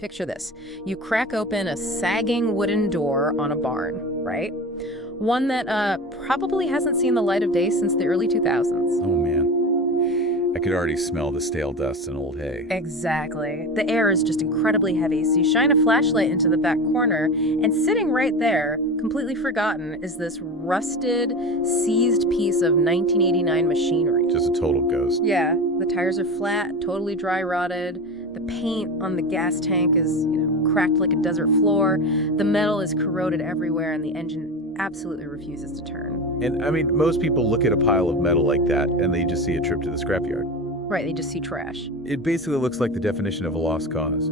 Picture this. You crack open a sagging wooden door on a barn, right? One that probably hasn't seen the light of day since the early 2000s. Oh, man. I could already smell the stale dust and old hay. Exactly. The air is just incredibly heavy, so you shine a flashlight into the back corner, and sitting right there, completely forgotten, is this rusted, seized piece of 1989 machinery. Just a total ghost. Yeah, the tires are flat, totally dry rotted. The paint on the gas tank is, cracked like a desert floor. The metal is corroded everywhere, and the engine absolutely refuses to turn. And, I mean, most people look at a pile of metal like that, and they just see a trip to the scrapyard. Right, they just see trash. It basically looks like the definition of a lost cause.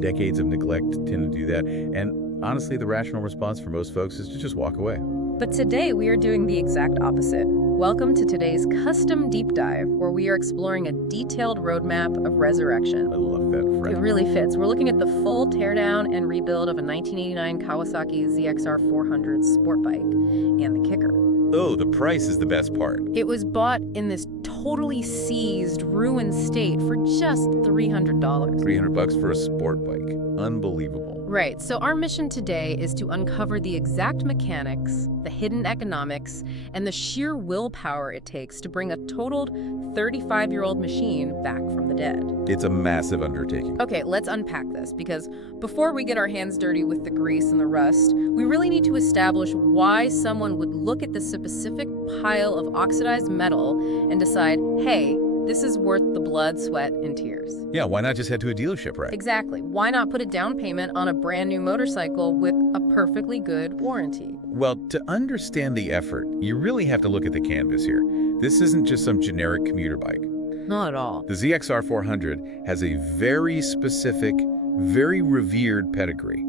Decades of neglect tend to do that, and honestly, the rational response for most folks is to just walk away. But today, we are doing the exact opposite. Welcome to today's custom deep dive, where we are exploring a detailed roadmap of resurrection. I love that phrase. It really fits. We're looking at the full teardown and rebuild of a 1989 Kawasaki ZXR400 sport bike. And the kicker: Oh, the price is the best part. it was bought in this totally seized, ruined state for just $300. $300 for a sport bike. Unbelievable. Right, so our mission today is to uncover the exact mechanics, the hidden economics, and the sheer willpower it takes to bring a totaled 35-year-old machine back from the dead. It's a massive undertaking. Okay, let's unpack this, because before we get our hands dirty with the grease and the rust, we really need to establish why someone would look at this specific pile of oxidized metal and decide, hey, this is worth the blood, sweat, and tears. Yeah, why not just head to a dealership, right? Exactly. Why not put a down payment on a brand new motorcycle with a perfectly good warranty? Well, to understand the effort, you really have to look at the canvas here. This isn't just some generic commuter bike. Not at all. The ZXR400 has a very specific, very revered pedigree.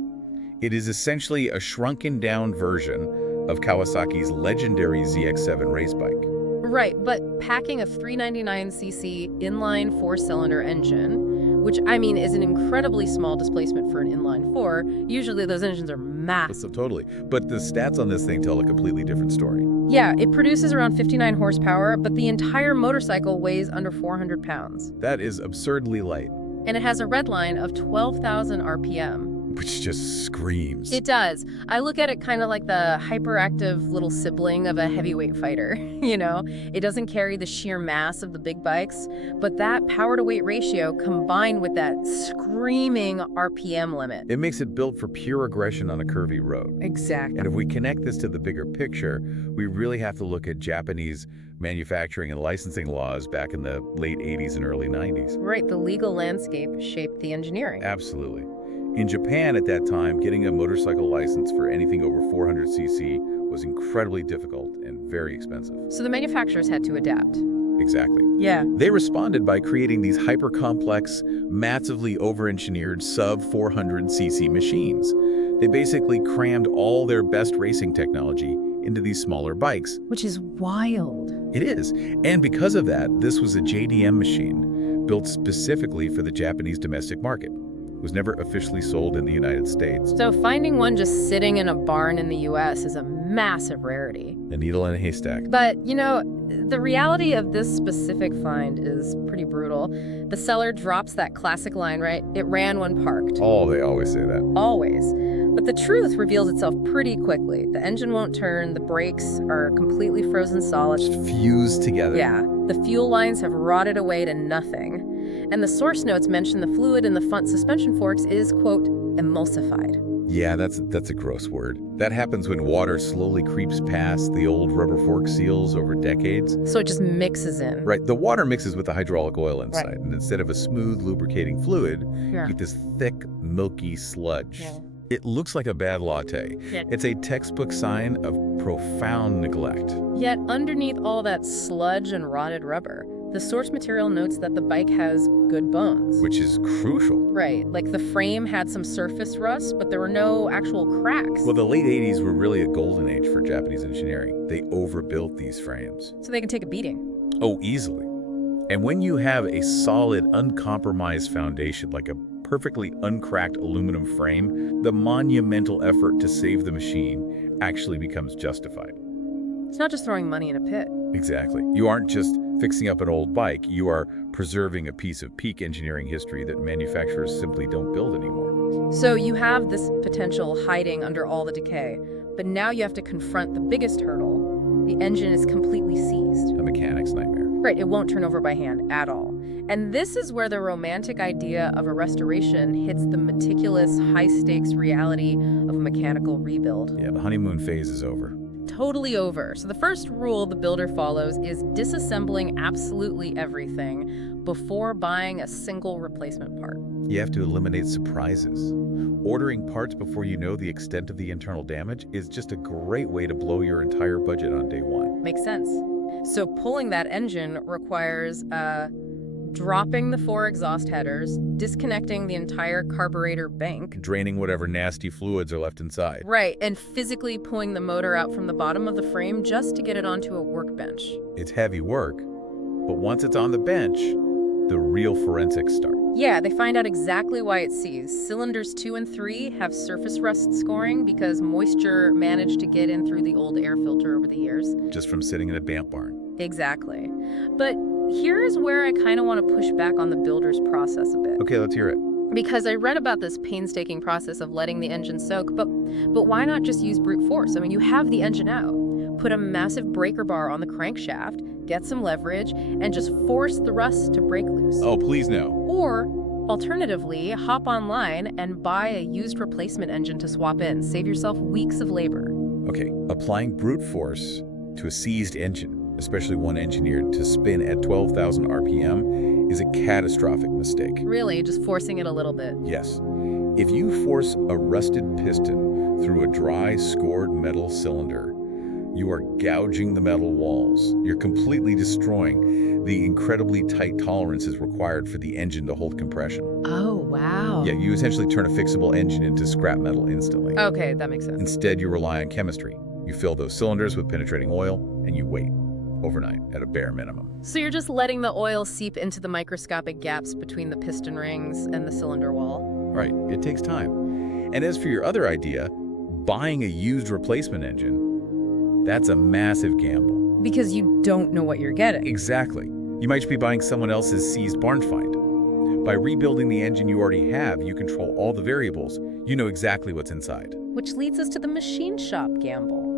It is essentially a shrunken-down version of Kawasaki's legendary ZX7 race bike. Right, but packing a 399cc inline four-cylinder engine, which, I mean, is an incredibly small displacement for an inline four. Usually those engines are massive. So totally. But the stats on this thing tell a completely different story. Yeah, it produces around 59 horsepower, but the entire motorcycle weighs under 400 pounds. That is absurdly light, And it has a red line of 12,000 RPM. which just screams. It does. I look at it kind of like the hyperactive little sibling of a heavyweight fighter, It doesn't carry the sheer mass of the big bikes, but that power-to-weight ratio combined with that screaming RPM limit. It makes it built for pure aggression on a curvy road. Exactly. And if we connect this to the bigger picture, we really have to look at Japanese manufacturing and licensing laws back in the late 80s and early 90s. Right, the legal landscape shaped the engineering. Absolutely. In Japan at that time, getting a motorcycle license for anything over 400cc was incredibly difficult and very expensive. So the manufacturers had to adapt. Exactly. Yeah. They responded by creating these hyper-complex, massively over-engineered sub-400cc machines. They basically crammed all their best racing technology into these smaller bikes. Which is wild. It is. And because of that, this was a JDM machine built specifically for the Japanese domestic market. It was never officially sold in the United States. So finding one just sitting in a barn in the U.S. is a massive rarity. A needle in a haystack. But, the reality of this specific find is pretty brutal. The seller drops that classic line, right? It ran when parked. Oh, they always say that. Always. But the truth reveals itself pretty quickly. The engine won't turn, the brakes are completely frozen solid. Just fused together. Yeah, the fuel lines have rotted away to nothing. And the source notes mention the fluid in the front suspension forks is, quote, emulsified. Yeah, that's a gross word. That happens when water slowly creeps past the old rubber fork seals over decades. So it just mixes in. Right, the water mixes with the hydraulic oil inside, Right. and instead of a smooth, lubricating fluid, Yeah. you get this thick, milky sludge. Yeah. It looks like a bad latte. Yeah. It's a textbook sign of profound neglect. Yet underneath all that sludge and rotted rubber, the source material notes that the bike has good bones. Which is crucial. Right, like the frame had some surface rust, but there were no actual cracks. Well, the late 80s were really a golden age for Japanese engineering. They overbuilt these frames. So they can take a beating. Oh, easily. And when you have a solid, uncompromised foundation, like a perfectly uncracked aluminum frame, the monumental effort to save the machine actually becomes justified. It's not just throwing money in a pit. Exactly. You aren't just fixing up an old bike, you are preserving a piece of peak engineering history that manufacturers simply don't build anymore. So you have this potential hiding under all the decay, but now you have to confront the biggest hurdle. The engine is completely seized. A mechanic's nightmare. Right, it won't turn over by hand at all. And this is where the romantic idea of a restoration hits the meticulous, high-stakes reality of a mechanical rebuild. Yeah, the honeymoon phase is over. Totally over. So the first rule the builder follows is disassembling absolutely everything before buying a single replacement part. You have to eliminate surprises. Ordering parts before you know the extent of the internal damage is just a great way to blow your entire budget on day one. Makes sense. So pulling that engine requires dropping the 4 exhaust headers, disconnecting the entire carburetor bank. Draining whatever nasty fluids are left inside. Right, and physically pulling the motor out from the bottom of the frame just to get it onto a workbench. It's heavy work, but once it's on the bench, the real forensics start. Yeah, they find out exactly why it seized. Cylinders 2 and 3 have surface rust scoring because moisture managed to get in through the old air filter over the years. Just from sitting in a damp barn. Exactly. But here's where I kind of want to push back on the builder's process a bit. Okay, let's hear it. Because I read about this painstaking process of letting the engine soak, but why not just use brute force? I mean, you have the engine out. Put a massive breaker bar on the crankshaft, get some leverage, and just force the rust to break loose. Oh, please no. Or, alternatively, hop online and buy a used replacement engine to swap in. Save yourself weeks of labor. Okay, applying brute force to a seized engine, especially one engineered to spin at 12,000 RPM, is a catastrophic mistake. Really, just forcing it a little bit. Yes. If you force a rusted piston through a dry, scored metal cylinder, you are gouging the metal walls. You're completely destroying the incredibly tight tolerances required for the engine to hold compression. Oh, wow. Yeah, you essentially turn a fixable engine into scrap metal instantly. Okay, that makes sense. Instead, you rely on chemistry. You fill those cylinders with penetrating oil, and you wait overnight at a bare minimum. So you're just letting the oil seep into the microscopic gaps between the piston rings and the cylinder wall. Right, it takes time. And as for your other idea, buying a used replacement engine, that's a massive gamble. Because you don't know what you're getting. Exactly. You might just be buying someone else's seized barn find. By rebuilding the engine you already have, you control all the variables. You know exactly what's inside. Which leads us to the machine shop gamble.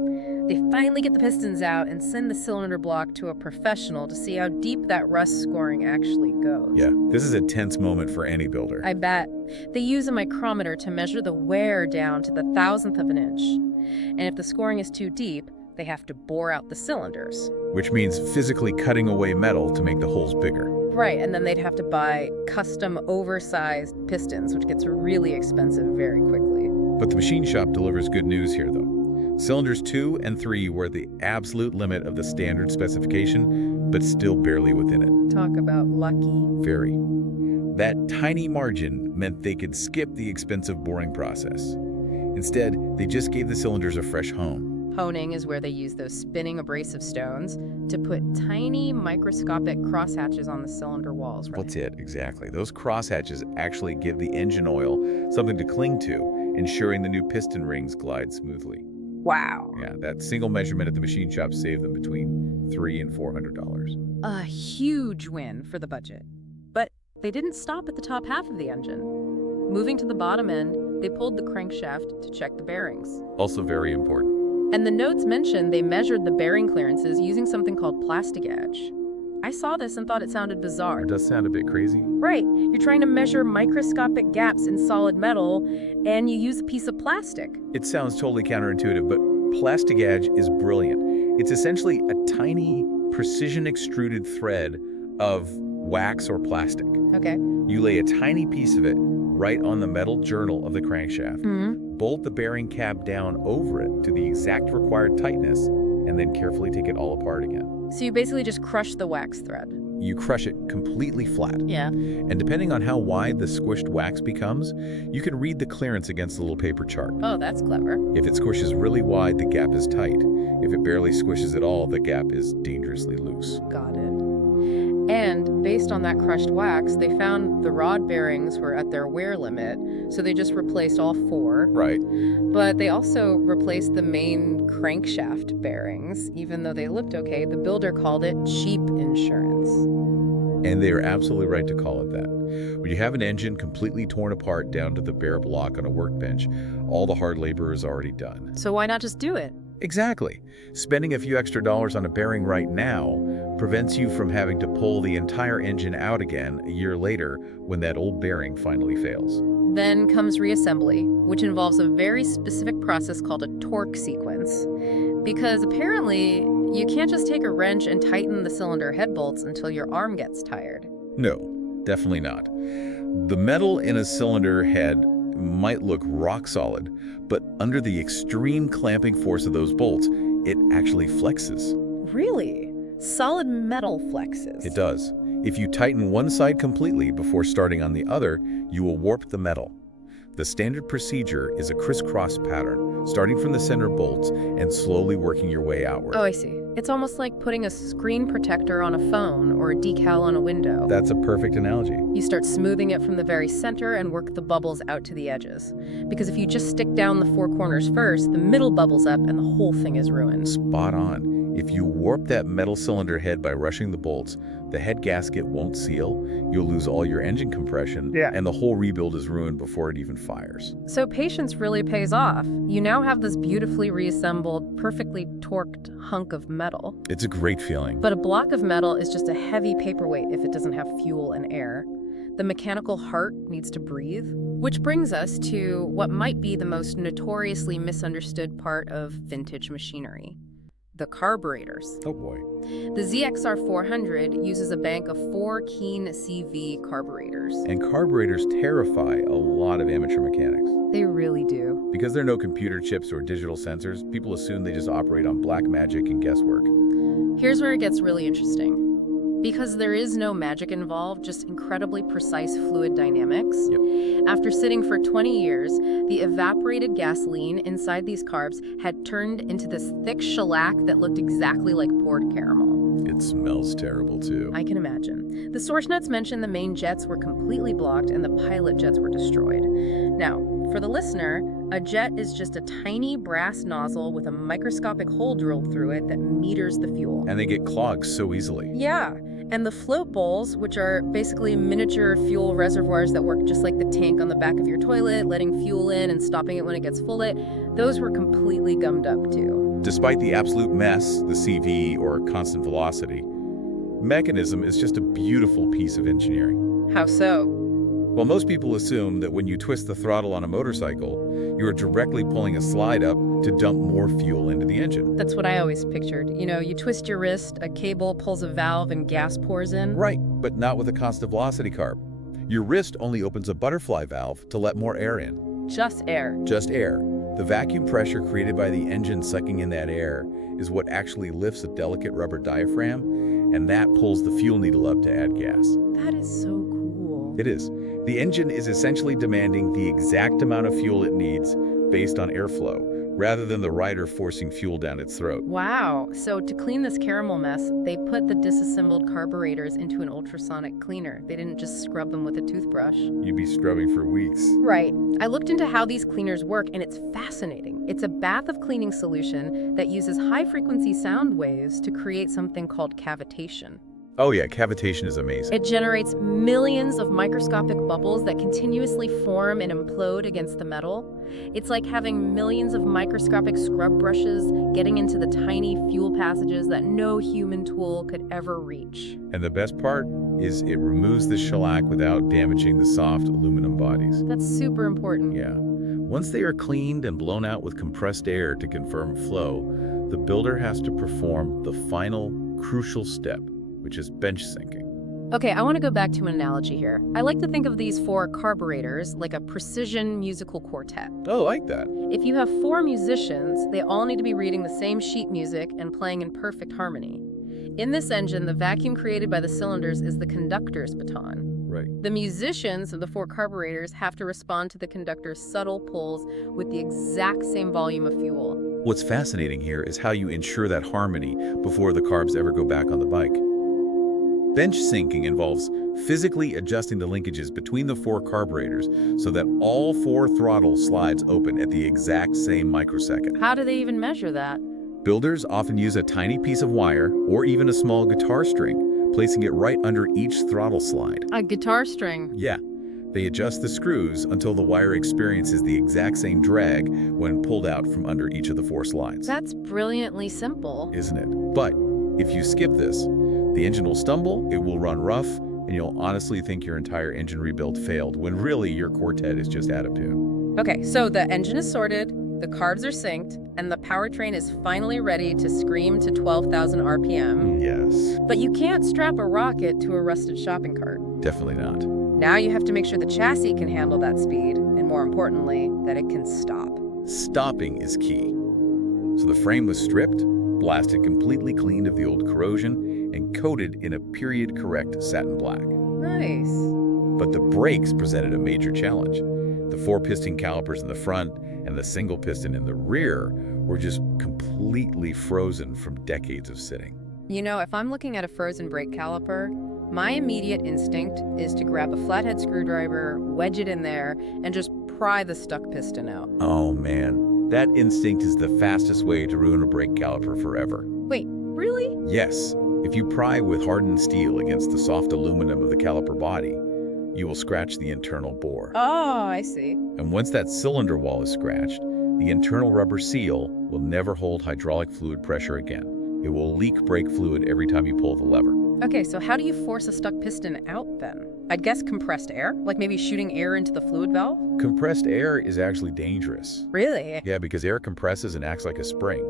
They finally get the pistons out and send the cylinder block to a professional to see how deep that rust scoring actually goes. Yeah, this is a tense moment for any builder. I bet. They use a micrometer to measure the wear down to the 1,000th of an inch. And if the scoring is too deep, they have to bore out the cylinders. Which means physically cutting away metal to make the holes bigger. Right, and then they'd have to buy custom oversized pistons, which gets really expensive very quickly. But the machine shop delivers good news here, though. Cylinders 2 and 3 were the absolute limit of the standard specification, but still barely within it. Talk about lucky. Very. That tiny margin meant they could skip the expensive boring process. Instead, they just gave the cylinders a fresh home. Honing is where they use those spinning abrasive stones to put tiny microscopic crosshatches on the cylinder walls, right? That's it, exactly. Those crosshatches actually give the engine oil something to cling to, ensuring the new piston rings glide smoothly. Wow. Yeah, that single measurement at the machine shop saved them between $300 and $400. A huge win for the budget. But they didn't stop at the top half of the engine. Moving to the bottom end, they pulled the crankshaft to check the bearings. Also very important. And the notes mentioned they measured the bearing clearances using something called plastic edge. I saw this and thought it sounded bizarre. It does sound a bit crazy. Right. You're trying to measure microscopic gaps in solid metal, and you use a piece of plastic. It sounds totally counterintuitive, but plastic edge is brilliant. It's essentially a tiny, precision extruded thread of wax or plastic. Okay. You lay a tiny piece of it right on the metal journal of the crankshaft, bolt the bearing cap down over it to the exact required tightness, and then carefully take it all apart again. So you basically just crush the wax thread. You crush it completely flat. Yeah. And depending on how wide the squished wax becomes, you can read the clearance against the little paper chart. Oh, that's clever. If it squishes really wide, the gap is tight. If it barely squishes at all, the gap is dangerously loose. Got it. And based on that crushed wax, they found the rod bearings were at their wear limit, so they just replaced all 4. Right. But they also replaced the main crankshaft bearings. Even though they looked okay, the builder called it cheap insurance. And they are absolutely right to call it that. When you have an engine completely torn apart down to the bare block on a workbench, all the hard labor is already done. So why not just do it? Exactly. Spending a few extra dollars on a bearing right now prevents you from having to pull the entire engine out again a year later when that old bearing finally fails. Then comes reassembly, which involves a very specific process called a torque sequence. Because apparently, you can't just take a wrench and tighten the cylinder head bolts until your arm gets tired. No, definitely not. The metal in a cylinder head might look rock solid, but under the extreme clamping force of those bolts, it actually flexes. Really? Solid metal flexes? It does. If you tighten one side completely before starting on the other, you will warp the metal. The standard procedure is a crisscross pattern, starting from the center bolts and slowly working your way outward. Oh, I see. It's almost like putting a screen protector on a phone or a decal on a window. That's a perfect analogy. You start smoothing it from the very center and work the bubbles out to the edges. Because if you just stick down the four corners first, the middle bubbles up and the whole thing is ruined. Spot on. If you warp that metal cylinder head by rushing the bolts, the head gasket won't seal, you'll lose all your engine compression, and the whole rebuild is ruined before it even fires. So patience really pays off. You now have this beautifully reassembled, perfectly torqued hunk of metal. It's a great feeling. But a block of metal is just a heavy paperweight if it doesn't have fuel and air. The mechanical heart needs to breathe. Which brings us to what might be the most notoriously misunderstood part of vintage machinery: the carburetors. Oh boy. The ZXR400 uses a bank of 4 Keen CV carburetors. And carburetors terrify a lot of amateur mechanics. They really do. Because there are no computer chips or digital sensors, people assume they just operate on black magic and guesswork. Here's where it gets really interesting. Because there is no magic involved, just incredibly precise fluid dynamics. After sitting for 20 years, the evaporated gasoline inside these carbs had turned into this thick shellac that looked exactly like poured caramel. It smells terrible too. I can imagine. The source notes mention the main jets were completely blocked and the pilot jets were destroyed. Now, for the listener, a jet is just a tiny brass nozzle with a microscopic hole drilled through it that meters the fuel. And they get clogged so easily. Yeah. And the float bowls, which are basically miniature fuel reservoirs that work just like the tank on the back of your toilet, letting fuel in and stopping it when it gets full, those were completely gummed up too. Despite the absolute mess, the CV, or constant velocity, mechanism is just a beautiful piece of engineering. How so? Well, most people assume that when you twist the throttle on a motorcycle, you are directly pulling a slide up to dump more fuel into the engine. That's what I always pictured. You know, you twist your wrist, a cable pulls a valve, and gas pours in. Right, but not with a constant velocity carb. Your wrist only opens a butterfly valve to let more air in. Just air. Just air. The vacuum pressure created by the engine sucking in that air is what actually lifts a delicate rubber diaphragm, and that pulls the fuel needle up to add gas. That is so cool. It is. The engine is essentially demanding the exact amount of fuel it needs based on airflow, rather than the rider forcing fuel down its throat. Wow. So to clean this caramel mess, they put the disassembled carburetors into an ultrasonic cleaner. They didn't just scrub them with a toothbrush. You'd be scrubbing for weeks. Right. I looked into how these cleaners work, and it's fascinating. It's a bath of cleaning solution that uses high-frequency sound waves to create something called cavitation. Oh yeah, cavitation is amazing. It generates millions of microscopic bubbles that continuously form and implode against the metal. It's like having millions of microscopic scrub brushes getting into the tiny fuel passages that no human tool could ever reach. And the best part is it removes the shellac without damaging the soft aluminum bodies. That's super important. Yeah. Once they are cleaned and blown out with compressed air to confirm flow, the builder has to perform the final crucial step, which is bench sinking. Okay, I want to go back to an analogy here. I like to think of these 4 carburetors like a precision musical quartet. Oh, I like that. If you have 4 musicians, they all need to be reading the same sheet music and playing in perfect harmony. In this engine, the vacuum created by the cylinders is the conductor's baton. Right. The musicians of the 4 carburetors have to respond to the conductor's subtle pulls with the exact same volume of fuel. What's fascinating here is how you ensure that harmony before the carbs ever go back on the bike. Bench sinking involves physically adjusting the linkages between the 4 carburetors so that all 4 throttle slides open at the exact same microsecond. How do they even measure that? Builders often use a tiny piece of wire or even a small guitar string, placing it right under each throttle slide. A guitar string. Yeah. They adjust the screws until the wire experiences the exact same drag when pulled out from under each of the 4 slides. That's brilliantly simple. Isn't it? But if you skip this, the engine will stumble, it will run rough, and you'll honestly think your entire engine rebuild failed when really your Quartet is just out of tune. Okay, so the engine is sorted, the carbs are synced, and the powertrain is finally ready to scream to 12,000 RPM. Yes. But you can't strap a rocket to a rusted shopping cart. Definitely not. Now you have to make sure the chassis can handle that speed, and more importantly, that it can stop. Stopping is key. So the frame was stripped, blasted completely clean of the old corrosion, and coated in a period-correct satin black. Nice. But the brakes presented a major challenge. The 4-piston calipers in the front and the single piston in the rear were just completely frozen from decades of sitting. You know, if I'm looking at a frozen brake caliper, my immediate instinct is to grab a flathead screwdriver, wedge it in there, and just pry the stuck piston out. Oh man, that instinct is the fastest way to ruin a brake caliper forever. Wait, really? Yes, if you pry with hardened steel against the soft aluminum of the caliper body, you will scratch the internal bore. Oh, I see. And once that cylinder wall is scratched, the internal rubber seal will never hold hydraulic fluid pressure again. It will leak brake fluid every time you pull the lever. Okay, so how do you force a stuck piston out then? I'd guess compressed air? Like maybe shooting air into the fluid valve? Compressed air is actually dangerous. Really? Yeah, because air compresses and acts like a spring.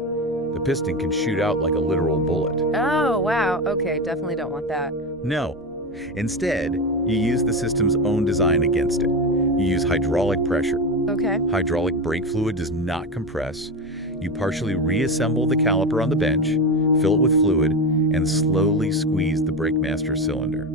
The piston can shoot out like a literal bullet. Oh, wow. Okay, definitely don't want that. No. Instead, you use the system's own design against it. You use hydraulic pressure. Okay. Hydraulic brake fluid does not compress. You partially reassemble the caliper on the bench, fill it with fluid, and slowly squeeze the brake master cylinder.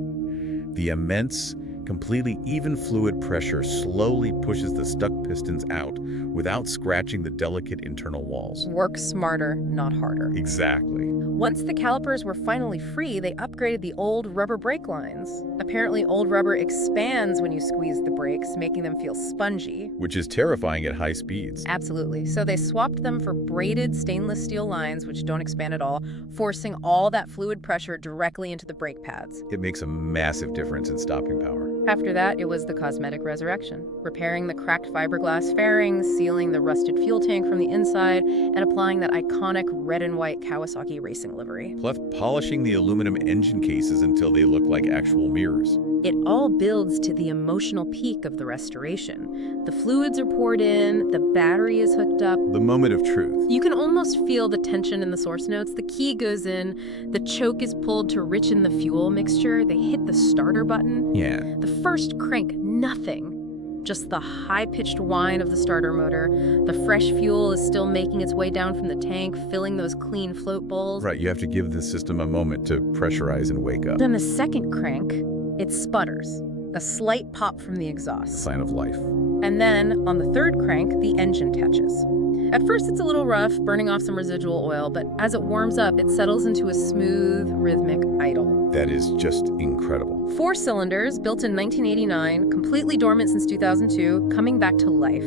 The immense, completely even fluid pressure slowly pushes the stuck pistons out without scratching the delicate internal walls. Work smarter, not harder. Exactly. Once the calipers were finally free, they upgraded the old rubber brake lines. Apparently, old rubber expands when you squeeze the brakes, making them feel spongy. Which is terrifying at high speeds. Absolutely. So they swapped them for braided stainless steel lines, which don't expand at all, forcing all that fluid pressure directly into the brake pads. It makes a massive difference in stopping power. After that, it was the cosmetic resurrection, repairing the cracked fiberglass fairings, sealing the rusted fuel tank from the inside, and applying that iconic red and white Kawasaki racing livery. Plus polishing the aluminum engine cases until they look like actual mirrors. It all builds to the emotional peak of the restoration. The fluids are poured in, the battery is hooked up. The moment of truth. You can almost feel the tension in the source notes. The key goes in, the choke is pulled to richen the fuel mixture, they hit the starter button. Yeah. The first crank, nothing. Just the high-pitched whine of the starter motor. The fresh fuel is still making its way down from the tank, filling those clean float bowls. Right, you have to give the system a moment to pressurize and wake up. Then the second crank, it sputters. A slight pop from the A exhaust. sign of life. And then, on the third crank, the engine catches. At first, it's a little rough, burning off some residual oil, but as it warms up, it settles into a smooth, rhythmic idle. That is just incredible. 4 cylinders, built in 1989, completely dormant since 2002, coming back to life.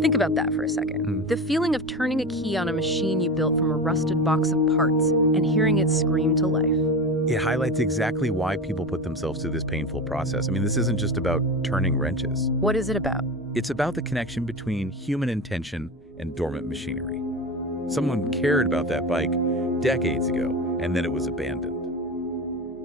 Think about that for a second. The feeling of turning a key on a machine you built from a rusted box of parts and hearing it scream to life. It highlights exactly why people put themselves through this painful process. I mean, this isn't just about turning wrenches. What is it about? It's about the connection between human intention and dormant machinery. Someone cared about that bike decades ago, and then it was abandoned.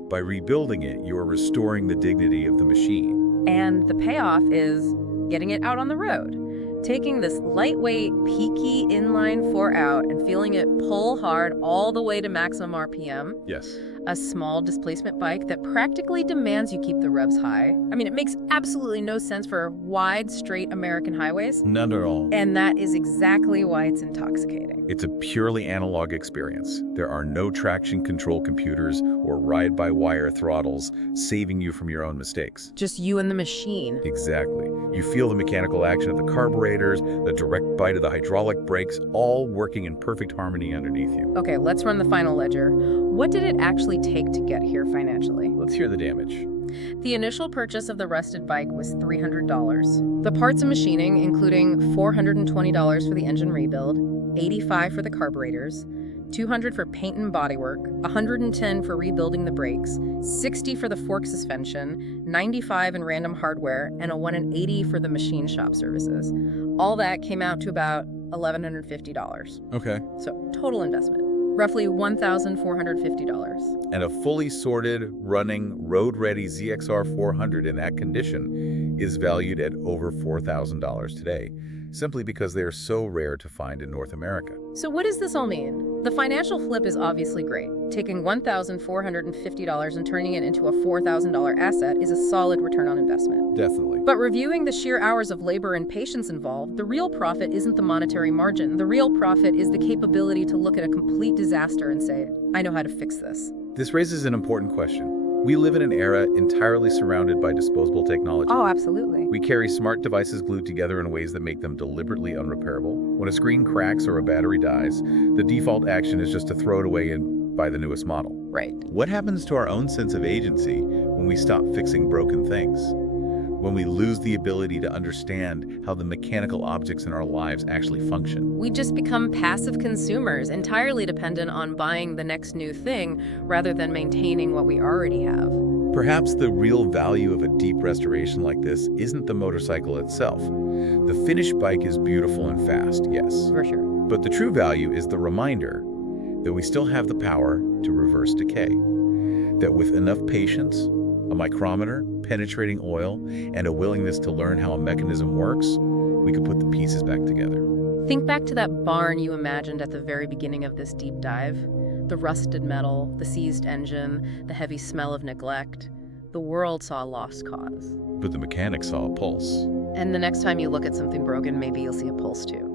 By rebuilding it, you are restoring the dignity of the machine. And the payoff is getting it out on the road. Taking this lightweight, peaky inline 4 out and feeling it pull hard all the way to maximum RPM. Yes. A small displacement bike that practically demands you keep the revs high. I mean, it makes absolutely no sense for wide, straight American highways. None at all. And that is exactly why it's intoxicating. It's a purely analog experience. There are no traction control computers or ride-by-wire throttles saving you from your own mistakes. Just you and the machine. Exactly. You feel the mechanical action of the carburetors, the direct bite of the hydraulic brakes, all working in perfect harmony underneath you. Okay, let's run the final ledger. What did it actually take to get here financially? Let's hear the damage. The initial purchase of the rusted bike was $300. The parts and machining, including $420 for the engine rebuild, $85 for the carburetors, $200 for paint and bodywork, $110 for rebuilding the brakes, $60 for the fork suspension, $95 in random hardware, and a $1 in $80 for the machine shop services. All that came out to about $1,150. Okay. So total investment, roughly $1,450. And a fully sorted, running, road-ready ZXR400 in that condition is valued at over $4,000 today, simply because they are so rare to find in North America. So what does this all mean? The financial flip is obviously great. Taking $1,450 and turning it into a $4,000 asset is a solid return on investment. Definitely. But reviewing the sheer hours of labor and patience involved, the real profit isn't the monetary margin. The real profit is the capability to look at a complete disaster and say, I know how to fix this. This raises an important question. We live in an era entirely surrounded by disposable technology. Oh, absolutely. We carry smart devices glued together in ways that make them deliberately unrepairable. When a screen cracks or a battery dies, the default action is just to throw it away and buy the newest model. Right. What happens to our own sense of agency when we stop fixing broken things? When we lose the ability to understand how the mechanical objects in our lives actually function? We just become passive consumers, entirely dependent on buying the next new thing rather than maintaining what we already have. Perhaps the real value of a deep restoration like this isn't the motorcycle itself. The finished bike is beautiful and fast, yes. For sure. But the true value is the reminder that we still have the power to reverse decay. That with enough patience, a micrometer, penetrating oil, and a willingness to learn how a mechanism works, we could put the pieces back together. Think back to that barn you imagined at the very beginning of this deep dive. The rusted metal, the seized engine, the heavy smell of neglect. The world saw a lost cause. But the mechanic saw a pulse. And the next time you look at something broken, maybe you'll see a pulse too.